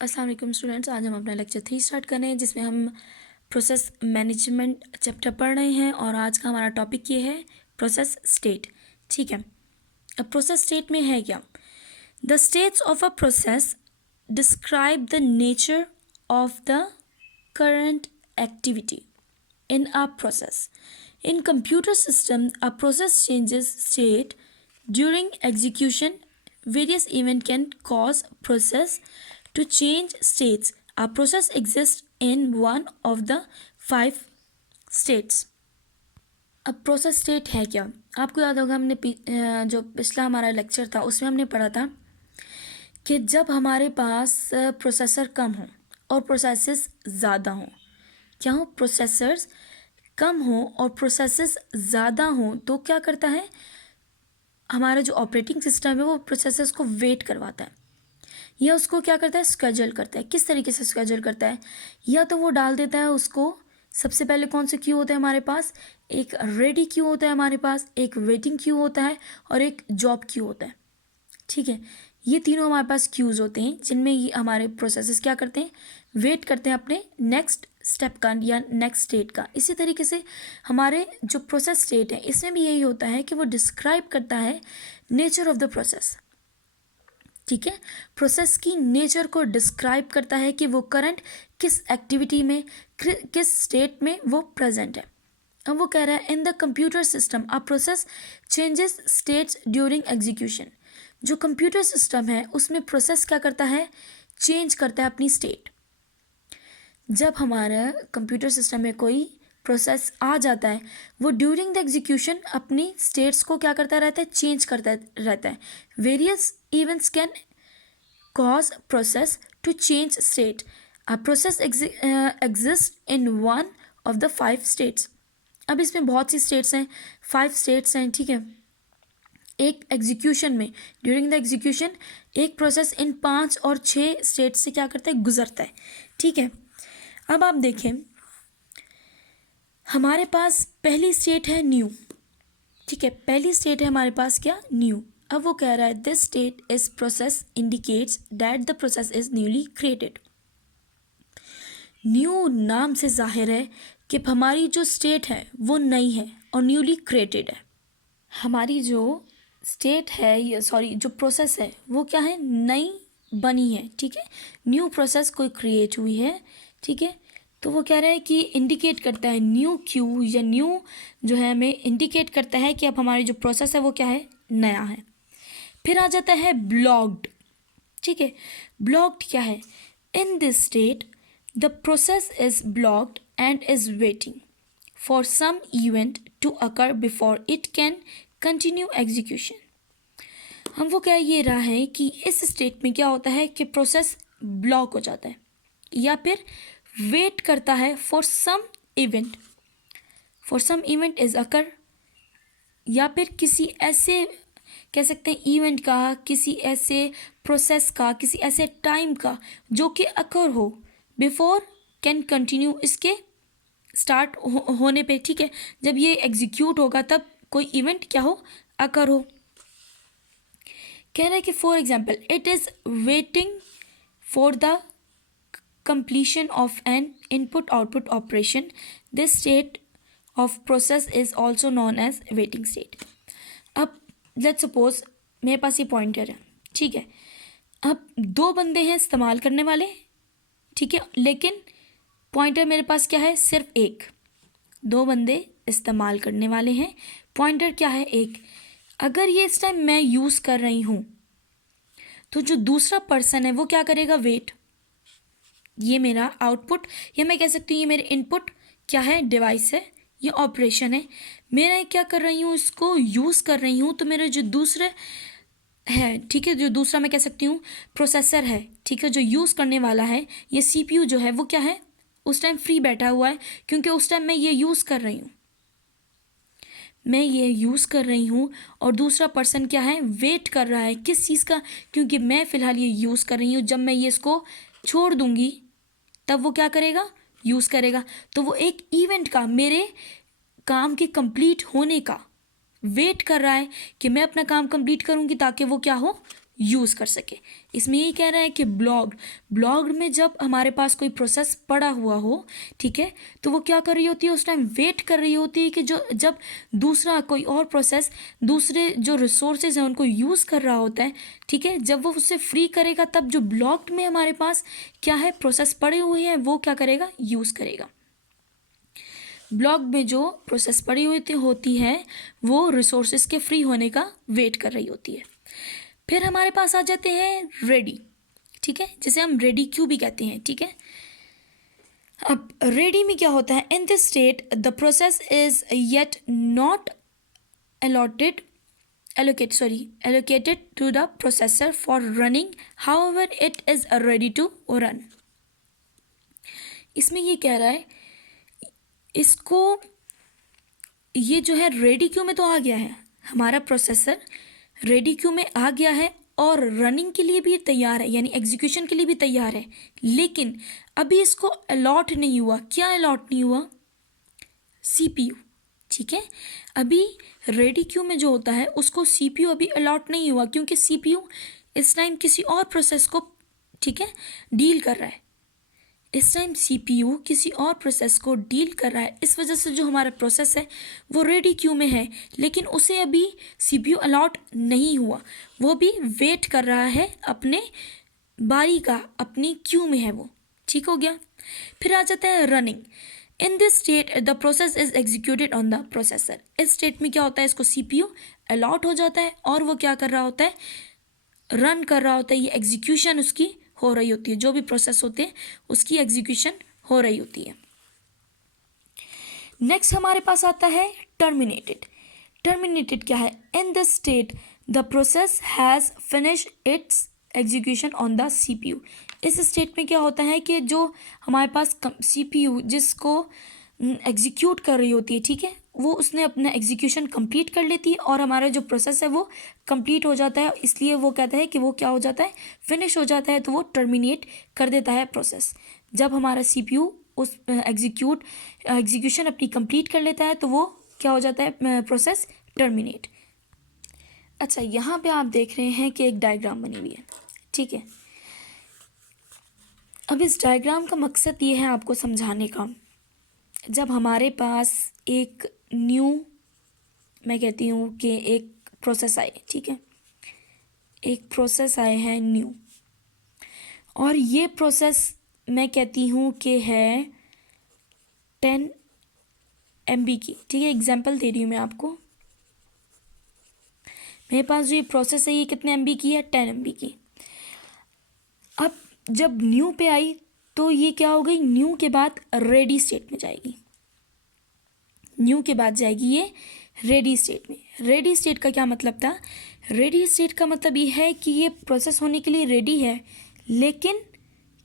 अस्सलाम वालेकुम स्टूडेंट्स। आज हम अपना लेक्चर 3 स्टार्ट कर रहे हैं जिसमें हम प्रोसेस मैनेजमेंट चैप्टर पढ़ रहे हैं और आज का हमारा टॉपिक ये है प्रोसेस स्टेट। ठीक है, अब प्रोसेस स्टेट में है क्या? The states of a process describe the nature of the current activity in a process. In computer system, a process changes state during execution. Various event can cause process to change states. A process exists in one of the 5 states. अब process state है क्या? आपको याद होगा हमने जो पिछला हमारा लेक्चर था उसमें हमने पढ़ा था कि जब हमारे पास प्रोसेसर कम हो और प्रोसेसेस ज़्यादा हों, क्या हो, प्रोसेसर्स कम हो और प्रोसेसेस ज़्यादा हों तो क्या करता है, हमारा जो ऑपरेटिंग सिस्टम है वो प्रोसेसर्स को वेट करवाता है या उसको क्या करता है, स्केड्यूल करता है। किस तरीके से स्केड्यूल करता है? या तो वो डाल देता है उसको, सबसे पहले कौन सा क्यू होता है हमारे पास, एक रेडी क्यू होता है हमारे पास, एक वेटिंग क्यू होता है और एक जॉब क्यू होता है। ठीक है, ये तीनों हमारे पास क्यूज़ होते हैं जिनमें ये हमारे प्रोसेसेस क्या करते हैं, वेट करते हैं अपने नेक्स्ट स्टेप का या नेक्स्ट स्टेट का। इसी तरीके से हमारे जो प्रोसेस स्टेट है इसमें भी यही होता है कि वो डिस्क्राइब करता है नेचर ऑफ द प्रोसेस। ठीक है, प्रोसेस की नेचर को डिस्क्राइब करता है कि वो करंट किस एक्टिविटी में, किस स्टेट में वो प्रेजेंट है। अब वो कह रहा है in the computer system a process changes states during execution. जो कंप्यूटर सिस्टम है उसमें प्रोसेस क्या करता है, चेंज करता है अपनी स्टेट। जब हमारा कंप्यूटर सिस्टम में कोई प्रोसेस आ जाता है वो ड्यूरिंग द एग्जीक्यूशन अपनी स्टेट्स को क्या करता रहता है, चेंज करता रहता है। Various events can cause process to change state. A process exist in one of the 5 states. अब इसमें बहुत सी स्टेट्स हैं, 5 स्टेट्स हैं। ठीक है, एक एग्जीक्यूशन में, ड्यूरिंग द एग्जीक्यूशन एक प्रोसेस इन 5 और 6 स्टेट से क्या करता है, गुजरता है। ठीक है, अब आप देखें हमारे पास पहली स्टेट है न्यू। ठीक है, पहली स्टेट है हमारे पास क्या, न्यू। अब वो कह रहा है this state is process indicates that the process is newly created. New नाम से जाहिर है कि हमारी जो स्टेट है वो नई है और न्यूली क्रिएटेड है। हमारी जो स्टेट है, या सॉरी जो प्रोसेस है वो क्या है, नई बनी है। ठीक है, न्यू प्रोसेस कोई क्रिएट हुई है। ठीक है, तो वो कह रहा है कि इंडिकेट करता है, न्यू क्यू या न्यू जो है हमें इंडिकेट करता है कि अब हमारी जो प्रोसेस है वो क्या है, नया है। फिर आ जाता है ब्लॉक्ड। ठीक है, ब्लॉक्ड क्या है, in this state the process is blocked and is waiting for some event to occur before it can continue execution. हम वो कह ये रहा है कि इस स्टेट में क्या होता है कि प्रोसेस ब्लॉक हो जाता है या फिर वेट करता है for some event is occur, या फिर किसी ऐसे कह सकते हैं इवेंट का, किसी ऐसे प्रोसेस का, किसी ऐसे टाइम का जो कि अकर हो बिफोर कैन कंटिन्यू, इसके स्टार्ट होने पे। ठीक है, जब ये एग्जीक्यूट होगा तब कोई इवेंट क्या हो, अकर हो। कह रहा है कि for example it is waiting for the completion of an input output operation. This state of process is also known as waiting state. अब let's suppose मेरे पास ये पॉइंटर है। ठीक है, अब 2 बंदे हैं इस्तेमाल करने वाले। ठीक है, लेकिन पॉइंटर मेरे पास क्या है, सिर्फ एक। 2 बंदे इस्तेमाल करने वाले हैं, पॉइंटर क्या है, एक। अगर ये इस टाइम मैं यूज़ कर रही हूँ तो जो दूसरा पर्सन है वो क्या करेगा, वेट। ये मेरा आउटपुट या मैं कह सकती हूँ ये मेरे इनपुट क्या है, डिवाइस है, ये ऑपरेशन है। मेरा क्या कर रही हूँ, इसको यूज़ कर रही हूँ। तो मेरे जो दूसरे है, ठीक है, जो दूसरा मैं कह सकती हूँ प्रोसेसर है, ठीक है, जो यूज़ करने वाला है, ये सीपीयू जो है वो क्या है, उस टाइम फ्री बैठा हुआ है क्योंकि उस टाइम मैं ये यूज़ कर रही हूँ, और दूसरा पर्सन क्या है, वेट कर रहा है किस चीज़ का, क्योंकि मैं फ़िलहाल ये यूज़ कर रही हूँ। जब मैं ये इसको छोड़ दूँगी तब वो क्या करेगा, यूज़ करेगा। तो वो एक इवेंट का, मेरे काम के कंप्लीट होने का वेट कर रहा है कि मैं अपना काम कंप्लीट करूँगी ताकि वो क्या हो, यूज़ कर सके। इसमें यही कह रहा है कि ब्लॉग्ड में जब हमारे पास कोई प्रोसेस पड़ा हुआ हो, ठीक है, तो वो क्या कर रही होती है, उस टाइम वेट कर रही होती है कि जो जब दूसरा कोई और प्रोसेस दूसरे जो रिसोर्सेज हैं उनको यूज़ कर रहा होता है, ठीक है, जब वो उससे फ्री करेगा तब जो ब्लॉग्ड में हमारे पास क्या है, प्रोसेस पड़े हुए हैं, वो क्या करेगा, यूज़ करेगा। ब्लॉग में जो प्रोसेस पड़ी हुई होती है वो रिसोर्सेज के फ्री होने का वेट कर रही होती है। फिर हमारे पास आ जाते हैं रेडी, ठीक है, जिसे हम रेडी क्यू भी कहते हैं, ठीक है। अब रेडी में क्या होता है, in this state the process is yet not allocated to the processor for running, however it is ready to run। इसमें ये कह रहा है, इसको ये जो है रेडी क्यू में तो आ गया है, हमारा प्रोसेसर रेडी क्यू में आ गया है और रनिंग के लिए भी तैयार है, यानी एग्जीक्यूशन के लिए भी तैयार है, लेकिन अभी इसको अलॉट नहीं हुआ। क्या अलॉट नहीं हुआ, सीपीयू, ठीक है। अभी रेडी क्यू में जो होता है उसको सीपीयू अभी अलॉट नहीं हुआ, क्योंकि सीपीयू इस टाइम किसी और प्रोसेस को, ठीक है, डील कर रहा है। इस टाइम सीपीयू किसी और प्रोसेस को डील कर रहा है, इस वजह से जो हमारा प्रोसेस है वो रेडी क्यू में है, लेकिन उसे अभी सीपीयू अलॉट नहीं हुआ, वो भी वेट कर रहा है अपने बारी का, अपनी क्यू में है वो, ठीक हो गया। फिर आ जाता है running. In this state the process is executed on the processor. इस स्टेट में क्या होता है, इसको सीपीयू अलॉट हो जाता है और वो क्या कर रहा होता है, रन कर रहा होता है, ये एग्जीक्यूशन उसकी हो रही होती है, जो भी प्रोसेस होते हैं उसकी एग्जीक्यूशन हो रही होती है। नेक्स्ट हमारे पास आता है टर्मिनेटेड। टर्मिनेटेड क्या है, in this state the process has finish it's execution on the CPU. इस स्टेट में क्या होता है कि जो हमारे पास सीपीयू जिसको एग्जीक्यूट कर रही होती है, ठीक है, वो उसने अपना एग्जीक्यूशन कंप्लीट कर लेती है और हमारा जो प्रोसेस है वो कंप्लीट हो जाता है, इसलिए वो कहता है कि वो क्या हो जाता है, फिनिश हो जाता है, तो वो टर्मिनेट कर देता है प्रोसेस। जब हमारा सीपीयू उस एग्जीक्यूशन अपनी कंप्लीट कर लेता है तो वो क्या हो जाता है, प्रोसेस टर्मिनेट। अच्छा, यहाँ पे आप देख रहे हैं कि एक डायग्राम बनी हुई है, ठीक है। अब इस डायग्राम का मकसद ये है आपको समझाने का, जब हमारे पास एक न्यू, मैं कहती हूँ कि एक प्रोसेस आए, ठीक है, एक प्रोसेस आए हैं न्यू, और ये प्रोसेस मैं कहती हूँ कि है 10 MB की, ठीक है। एग्जांपल दे रही हूँ मैं आपको, मेरे पास जो ये प्रोसेस है ये कितने MB की है, 10 MB की। अब जब न्यू पे आई तो ये क्या हो गई, न्यू के बाद रेडी स्टेट में जाएगी, न्यू के बाद जाएगी ये रेडी स्टेट में। रेडी स्टेट का क्या मतलब था, रेडी स्टेट का मतलब ये है कि ये प्रोसेस होने के लिए रेडी है, लेकिन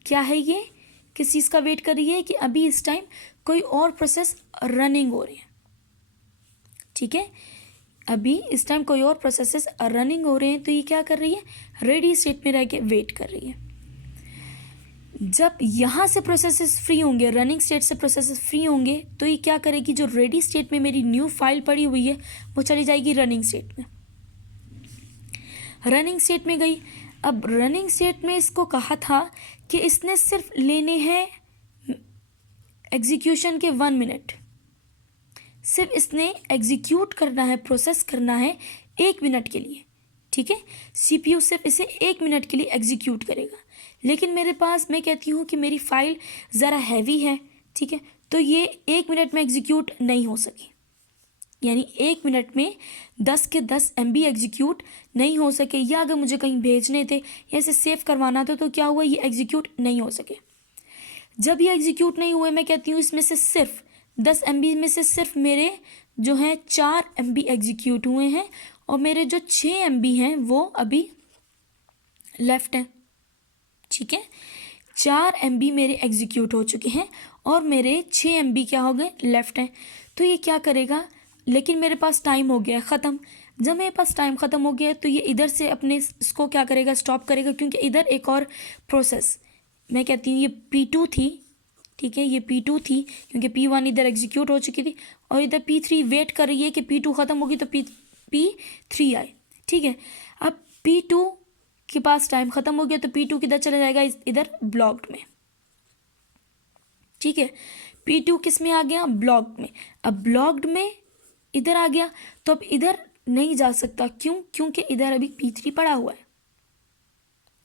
क्या है, ये किस चीज़ का वेट कर रही है कि अभी इस टाइम कोई और प्रोसेस रनिंग हो रही है, ठीक है, अभी इस टाइम कोई और प्रोसेसेस रनिंग हो रहे हैं, तो ये क्या कर रही है, रेडी स्टेट में रह के वेट कर रही है। जब यहाँ से प्रोसेसेस फ्री होंगे, रनिंग स्टेट से प्रोसेसेस फ्री होंगे, तो ये क्या करेगी, जो रेडी स्टेट में मेरी न्यू फाइल पड़ी हुई है वो चली जाएगी रनिंग स्टेट में। रनिंग स्टेट में गई। अब रनिंग स्टेट में इसको कहा था कि इसने सिर्फ लेने हैं एग्जीक्यूशन के 1 मिनट, सिर्फ इसने एग्जीक्यूट करना है, प्रोसेस करना है 1 मिनट के लिए, ठीक है। सीपीयू सिर्फ इसे 1 मिनट के लिए एग्जीक्यूट करेगा, लेकिन मेरे पास, मैं कहती हूँ कि मेरी फाइल ज़रा हैवी है, ठीक है, तो ये 1 मिनट में एग्जीक्यूट नहीं हो सकी, यानी 1 मिनट में 10 के 10 MB एग्जीक्यूट नहीं हो सके, या अगर मुझे कहीं भेजने थे या इसे सेव करवाना था तो क्या हुआ, ये एग्जीक्यूट नहीं हो सके। जब ये एग्जीक्यूट नहीं हुए, मैं कहती हूँ इसमें से सिर्फ 10 MB में से सिर्फ मेरे जो हैं 4 MB एग्जीक्यूट हुए हैं, और मेरे जो 6 MB हैं वो अभी लेफ्ट हैं, ठीक है। 4 MB मेरे एग्जीक्यूट हो चुके हैं और मेरे 6 MB क्या हो गए, लेफ्ट हैं। तो ये क्या करेगा, लेकिन मेरे पास टाइम हो गया ख़त्म। जब मेरे पास टाइम ख़त्म हो गया तो ये इधर से अपने इसको क्या करेगा, स्टॉप करेगा, क्योंकि इधर एक और प्रोसेस, मैं कहती हूँ ये P2 थी, ठीक है, ये P2 थी, क्योंकि P1 इधर एग्जीक्यूट हो चुकी थी, और इधर P3 वेट कर रही है कि P2 ख़त्म होगी तो P3 आए, ठीक है। अब P2 के पास टाइम ख़त्म हो गया तो P2 किधर चला जाएगा, इधर ब्लॉक्ड में। ठीक है, P2 किस में आ गया, ब्लॉक्ड में। अब ब्लॉक्ड में इधर आ गया तो अब इधर नहीं जा सकता, क्यों, क्योंकि इधर अभी P3 पड़ा हुआ है।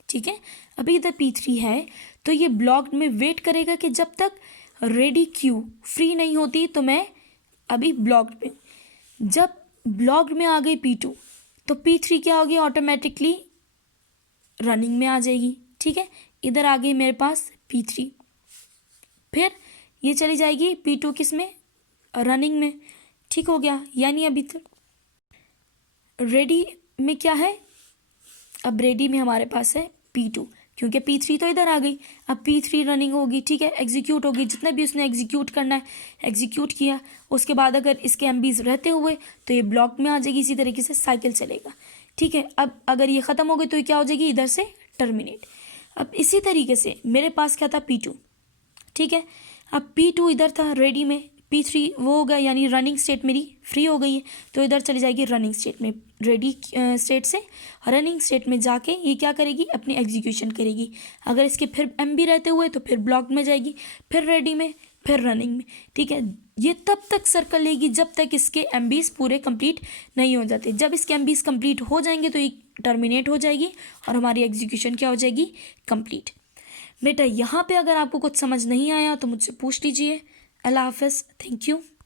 ठीक है, अभी इधर P3 है तो ये ब्लॉक्ड में वेट करेगा कि जब तक रेडी क्यू फ्री नहीं होती तो मैं अभी ब्लॉक्ड में। जब ब्लॉक्ड में आ गई P2 तो P3 क्या होगी, ऑटोमेटिकली रनिंग में आ जाएगी। ठीक है, इधर आ गई मेरे पास P3, फिर ये चली जाएगी P2 किस में, रनिंग में। ठीक हो गया, यानी अभी तक रेडी में क्या है, अब रेडी में हमारे पास है P2, क्योंकि P3 तो इधर आ गई। अब P3 रनिंग होगी, ठीक है, एग्जीक्यूट होगी, जितना भी उसने एग्जीक्यूट करना है एग्जीक्यूट किया। उसके बाद अगर इसके MBs रहते हुए तो ये ब्लॉक में आ जाएगी, इसी तरीके से साइकिल चलेगा। ठीक है, अब अगर ये ख़त्म हो गई तो ये क्या हो जाएगी, इधर से टर्मिनेट। अब इसी तरीके से मेरे पास क्या था, P2। ठीक है, अब P2 इधर था रेडी में, P3 वो हो गया, यानी रनिंग स्टेट मेरी फ्री हो गई है तो इधर चली जाएगी रनिंग स्टेट में। रेडी स्टेट से रनिंग स्टेट में जाके ये क्या करेगी, अपनी एग्जीक्यूशन करेगी। अगर इसके फिर MB रहते हुए तो फिर ब्लॉक में जाएगी, फिर रेडी में, फिर रनिंग में। ठीक है, ये तब तक सर्कल लेगी जब तक इसके MBs पूरे कंप्लीट नहीं हो जाते। जब इसके MBs कंप्लीट हो जाएंगे तो ये टर्मिनेट हो जाएगी और हमारी एग्जीक्यूशन क्या हो जाएगी, कंप्लीट। बेटा यहाँ पे अगर आपको कुछ समझ नहीं आया तो मुझसे पूछ लीजिए। अल्लाह हाफ़िज़, थैंक यू।